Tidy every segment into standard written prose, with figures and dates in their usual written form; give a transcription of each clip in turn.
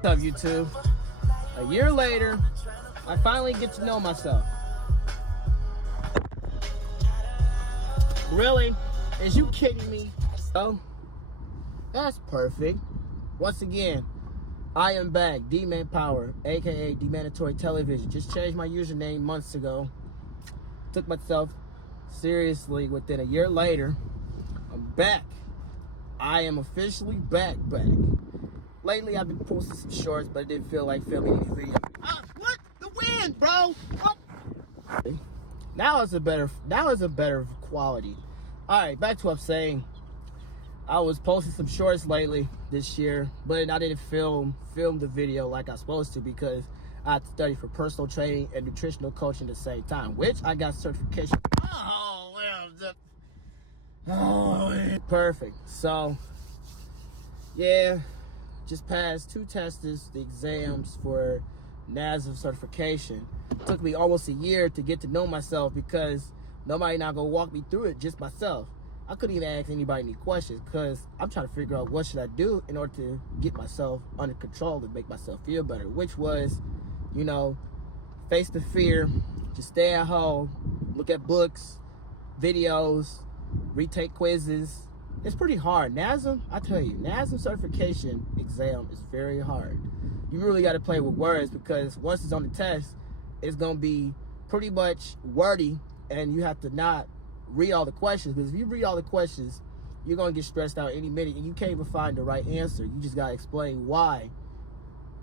What's up, YouTube? A year later, I finally get to know myself. Really? Is you kidding me? Oh, that's perfect. Once again, I am back. D-Man Power, aka Demandatory Television. Just changed my username months ago. Took myself seriously. Within a year later, I'm back. I am officially back. Lately, I've been posting some shorts, but it didn't feel like filming any video. Ah, what? The wind, bro! What? Now it's a better quality. Alright, back to what I'm saying. I was posting some shorts lately this year, but I didn't film the video like I was supposed to because I had to study for personal training and nutritional coaching at the same time, which I got certification. Perfect. So, yeah, just passed 2 tests, the exams for NASA certification. It took me almost a year to get to know myself because nobody not gonna walk me through it, just myself. I couldn't even ask anybody any questions because I'm trying to figure out what should I do in order to get myself under control and make myself feel better, which was, face the fear, just stay at home, look at books, videos, retake quizzes. It's pretty hard. NASM, I tell you, NASM certification exam is very hard. You really got to play with words because once it's on the test, it's going to be pretty much wordy and you have to not read all the questions, because if you read all the questions, you're going to get stressed out any minute and you can't even find the right answer. You just got to explain why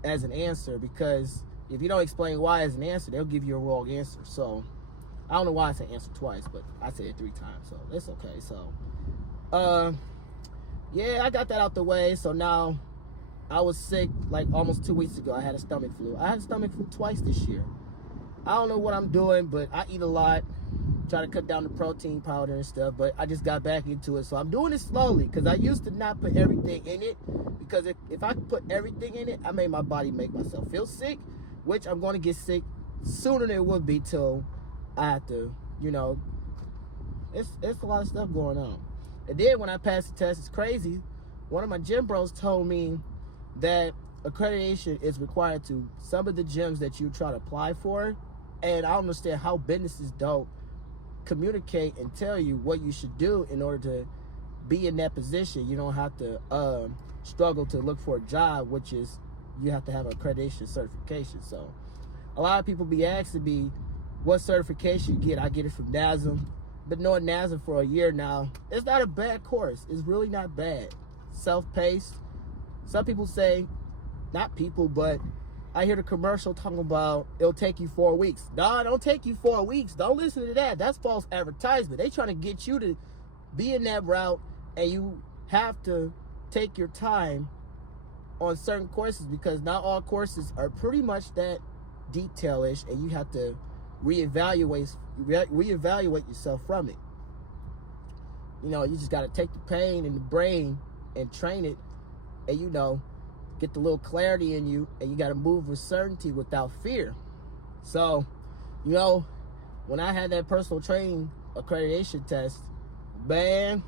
as an answer, because if you don't explain why as an answer, they'll give you a wrong answer. So I don't know why I said answer twice, but I said it 3 times, so it's okay. So yeah, I got that out the way. So now I was sick like almost 2 weeks ago. I had a stomach flu. I had a stomach flu twice this year. I don't know what I'm doing, but I eat a lot. Try to cut down the protein powder and stuff, but I just got back into it. So I'm doing it slowly because I used to not put everything in it, because if I put everything in it, I made my body make myself feel sick, which I'm going to get sick sooner than it would be till I have to, it's a lot of stuff going on. And then when I passed the test, it's crazy. One of my gym bros told me that accreditation is required to some of the gyms that you try to apply for. And I don't understand how businesses don't communicate and tell you what you should do in order to be in that position. You don't have to struggle to look for a job, which is you have to have accreditation certification. So a lot of people be asking me what certification you get. I get it from NASM. Been knowing NASM for a year now. It's not a bad course. It's really not bad. Self-paced. Some people say, not people, but I hear the commercial talking about it'll take you 4 weeks. No, it don't take you 4 weeks. Don't listen to that. That's false advertisement. They trying to get you to be in that route, and you have to take your time on certain courses because not all courses are pretty much that detail-ish, and you have to reevaluate yourself from it. You just got to take the pain in the brain and train it, and get the little clarity in you, and you got to move with certainty without fear. So, when I had that personal training accreditation test, man,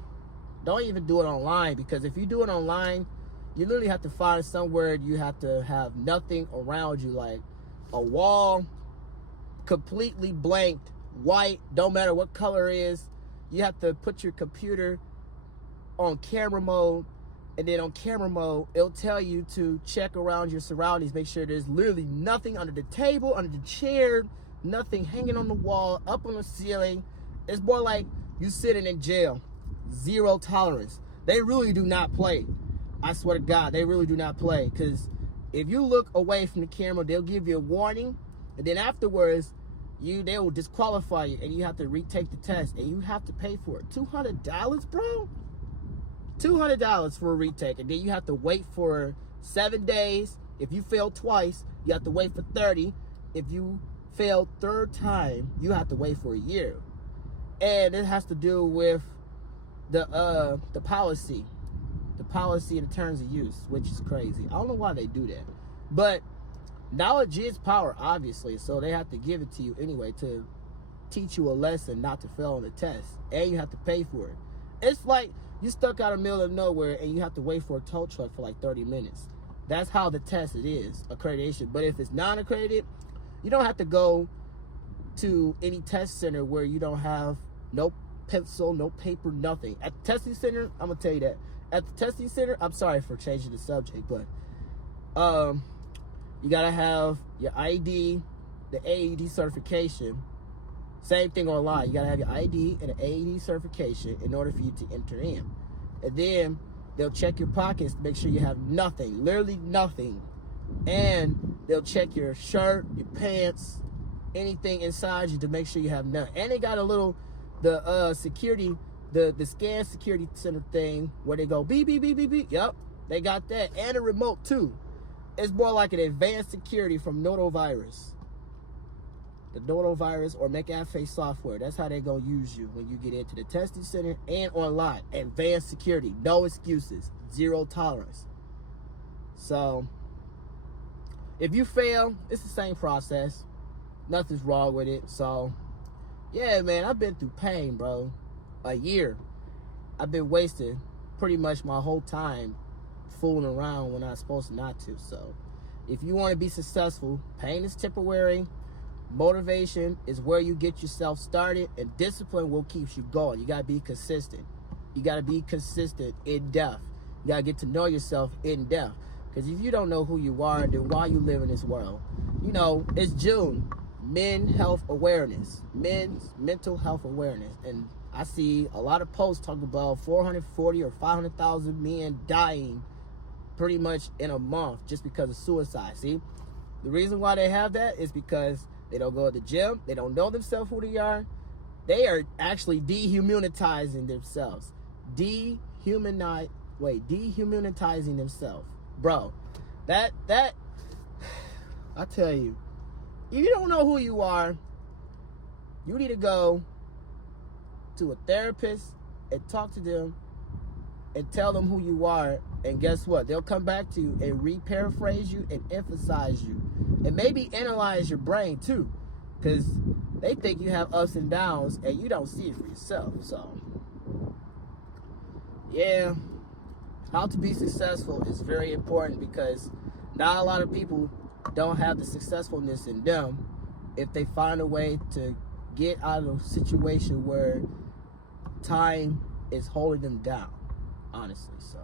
don't even do it online, because if you do it online, you literally have to find somewhere you have to have nothing around you, like a wall, completely blanked, white, don't matter what color it is. You have to put your computer on camera mode, and then on camera mode, it'll tell you to check around your surroundings, make sure there's literally nothing under the table, under the chair, nothing hanging on the wall, up on the ceiling. It's more like you sitting in jail. Zero tolerance. They really do not play. I swear to God, they really do not play, because if you look away from the camera, they'll give you a warning, and then afterwards, they will disqualify you, and you have to retake the test, and you have to pay for it. $200, bro? $200 for a retake, and then you have to wait for 7 days. If you fail twice, you have to wait for 30. If you fail 3rd time, you have to wait for a year. And it has to do with the policy and the terms of use, which is crazy. I don't know why they do that, but knowledge is power, obviously, so they have to give it to you anyway to teach you a lesson not to fail on the test, and you have to pay for it. It's like you stuck out in the middle of nowhere and you have to wait for a tow truck for like 30 minutes. That's how the test it is, accreditation. But if it's non-accredited, you don't have to go to any test center where you don't have no pencil, no paper, nothing. At the testing center, I'm gonna tell you that. At the testing center, I'm sorry for changing the subject, but you gotta have your ID, the AED certification. Same thing online. You gotta have your ID and an AED certification in order for you to enter in. And then they'll check your pockets to make sure you have nothing, literally nothing. And they'll check your shirt, your pants, anything inside you to make sure you have none. And they got a little, the security, the scan security center thing where they go beep, beep, beep, beep, beep. Yep, they got that. And a remote too. It's more like an advanced security from Notovirus. The Notovirus or McAfee software. That's how they're going to use you when you get into the testing center and online. Advanced security. No excuses. Zero tolerance. So, if you fail, it's the same process. Nothing's wrong with it. So, yeah, man, I've been through pain, bro. A year. I've been wasting pretty much my whole time fooling around when I'm supposed to not to. So, if you want to be successful, pain is temporary. Motivation is where you get yourself started, and discipline will keep you going. You got to be consistent. You got to be consistent in depth. You got to get to know yourself in depth. Because if you don't know who you are, then why you live in this world? You know, it's June. Men's health awareness. Men's mental health awareness. And I see a lot of posts talking about 440 or 500,000 men dying pretty much in a month just because of suicide. See, the reason why they have that is because they don't go to the gym. They don't know themselves who they are. They are actually dehumanizing themselves. Dehumanizing themselves. Bro, that, I tell you, if you don't know who you are, you need to go to a therapist and talk to them and tell them who you are. And guess what? They'll come back to you and re-paraphrase you and emphasize you. And maybe analyze your brain too. Because they think you have ups and downs and you don't see it for yourself. So, yeah. How to be successful is very important because not a lot of people don't have the successfulness in them if they find a way to get out of a situation where time is holding them down. Honestly, so.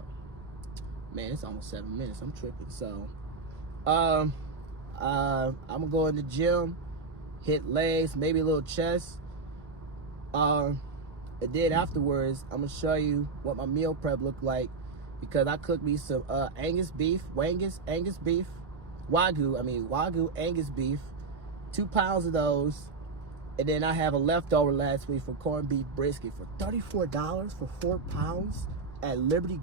Man, it's almost 7 minutes. I'm tripping. So, I'm gonna go in the gym, hit legs, maybe a little chest. And then afterwards, I'm gonna show you what my meal prep look like because I cooked me some Wagyu Angus beef, 2 pounds of those, and then I have a leftover last week for corned beef brisket for $34 for 4 pounds at Liberty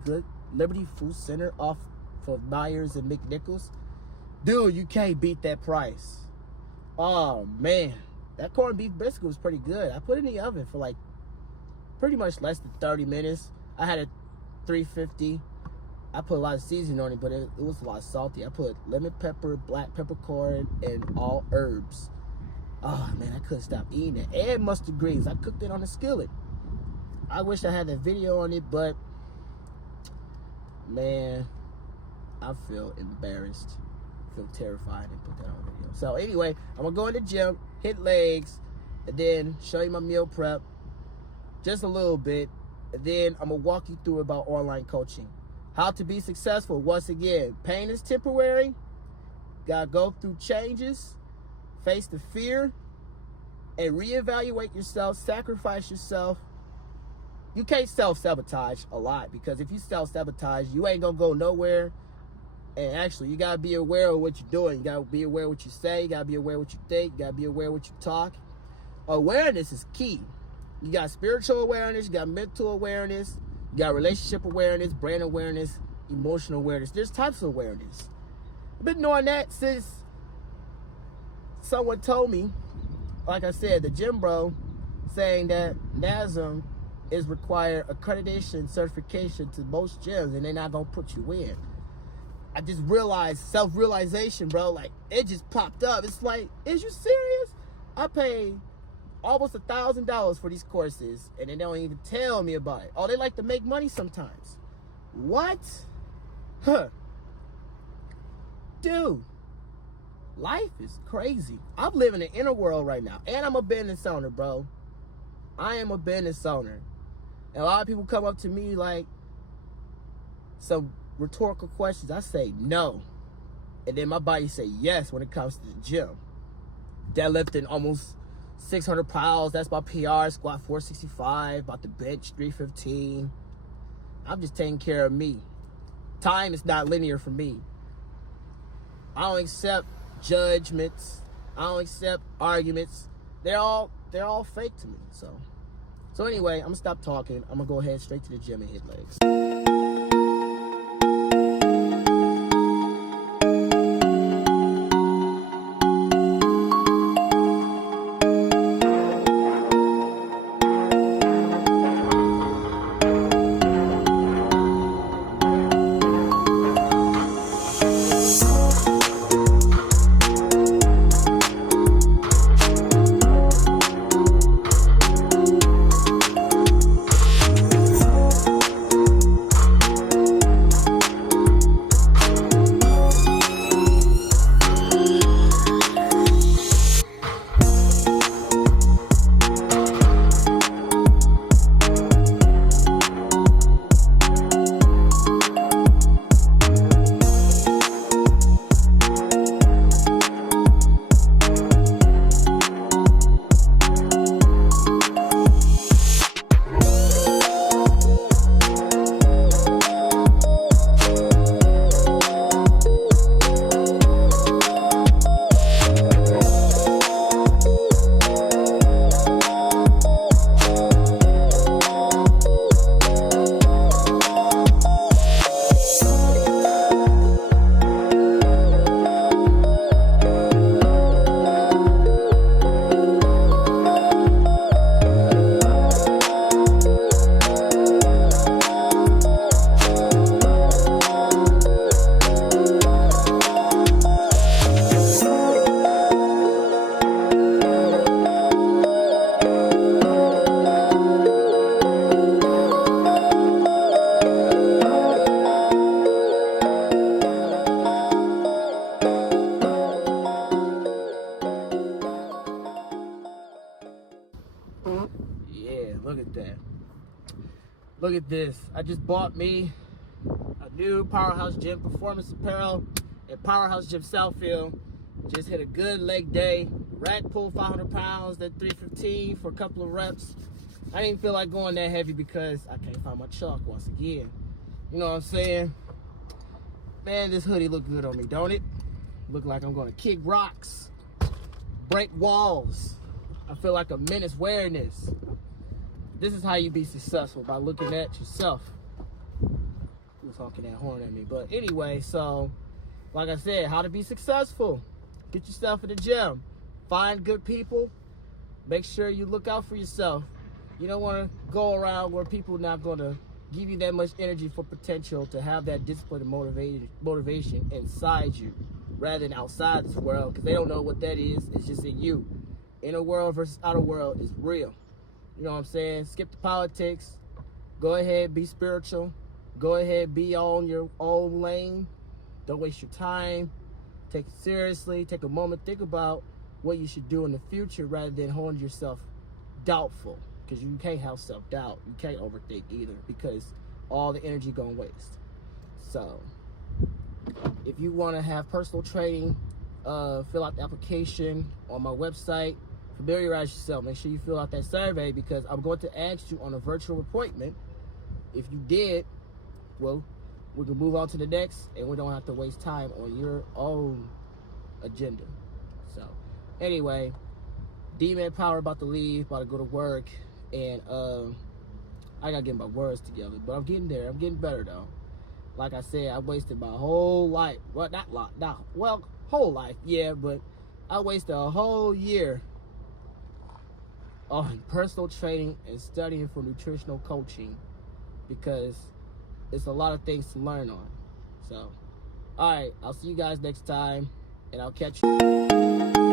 Food Center off of Myers and McNichols. Dude, you can't beat that price. Oh, man. That corned beef brisket was pretty good. I put it in the oven for like pretty much less than 30 minutes. I had it 350. I put a lot of seasoning on it, but it was a lot salty. I put lemon pepper, black peppercorn, and all herbs. Oh, man, I couldn't stop eating it. And mustard greens. I cooked it on a skillet. I wish I had that video on it, but man, I feel embarrassed. I feel terrified and put that on video. So anyway, I'm gonna go in the gym, hit legs, and then show you my meal prep just a little bit. And then I'm gonna walk you through about online coaching. How to be successful. Once again, pain is temporary. Gotta go through changes, face the fear, and reevaluate yourself, sacrifice yourself. You can't self-sabotage a lot because if you self-sabotage, you ain't gonna go nowhere. And actually, you gotta be aware of what you're doing. You gotta be aware of what you say. You gotta be aware of what you think. You gotta be aware of what you talk. Awareness is key. You got spiritual awareness. You got mental awareness. You got relationship awareness, brand awareness, emotional awareness. There's types of awareness. I've been knowing that since someone told me, like I said, the gym bro, saying that NASM is required accreditation certification to most gyms and they're not gonna put you in. I just realized, self-realization, bro, like it just popped up. It's like, is you serious? I paid almost $1,000 for these courses and they don't even tell me about it. Oh, they like to make money sometimes. What? Huh. Dude, life is crazy. I'm living in the inner world right now. And I'm a business owner, bro. I am a business owner. And a lot of people come up to me like some rhetorical questions. I say no. And then my body say yes when it comes to the gym. Deadlifting almost 600 pounds. That's my PR. Squat 465. About to bench 315. I'm just taking care of me. Time is not linear for me. I don't accept judgments. I don't accept arguments. They're all fake to me. So anyway, I'm gonna stop talking. I'm gonna go ahead straight to the gym and hit legs. Yeah, look at that. Look at this. I just bought me a new Powerhouse Gym Performance Apparel at Powerhouse Gym Southfield. Just hit a good leg day. Rack pull 500 pounds at 315 for a couple of reps. I didn't feel like going that heavy because I can't find my chalk once again. You know what I'm saying? Man, this hoodie look good on me, don't it? Look like I'm gonna kick rocks, break walls. I feel like a menace wearing this. This is how you be successful, by looking at yourself. He was honking that horn at me. But anyway, so like I said, how to be successful. Get yourself in the gym. Find good people. Make sure you look out for yourself. You don't want to go around where people not going to give you that much energy for potential to have that discipline and motivation inside you rather than outside this world, because they don't know what that is. It's just in you. Inner world versus outer world is real. You know what I'm saying? Skip the politics. Go ahead, be spiritual. Go ahead, be on your own lane. Don't waste your time. Take it seriously. Take a moment. Think about what you should do in the future rather than holding yourself doubtful. Because you can't have self-doubt. You can't overthink either, because all the energy gonna waste. So, if you want to have personal training, fill out the application on my website. Familiarize yourself. Make sure you fill out that survey, because I'm going to ask you on a virtual appointment. If you did, well, we can move on to the next, and we don't have to waste time on your own agenda. So, anyway, D-Man Power about to leave, about to go to work, and I gotta get my words together, but I'm getting there. I'm getting better though. Like I said, I wasted my whole life. Well, whole life, yeah, but I wasted a whole year on personal training and studying for nutritional coaching, because it's a lot of things to learn on. So, all right, I'll see you guys next time, and I'll catch you.